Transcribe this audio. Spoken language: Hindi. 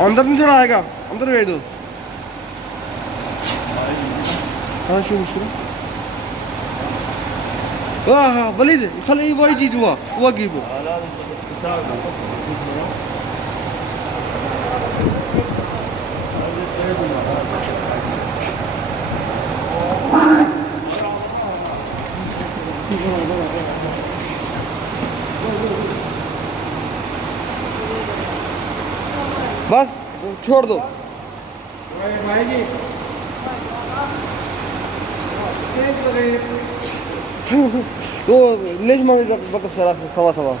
अंदर नहीं थोड़ा आएगा, अंदर भेज दो। हाँ शुरू शुरू। हाँ वलीद खाली वही चीज हुआ की वो बस छोड़ दो। भाई जी तो लेज मांगे बता सरा सवा सवा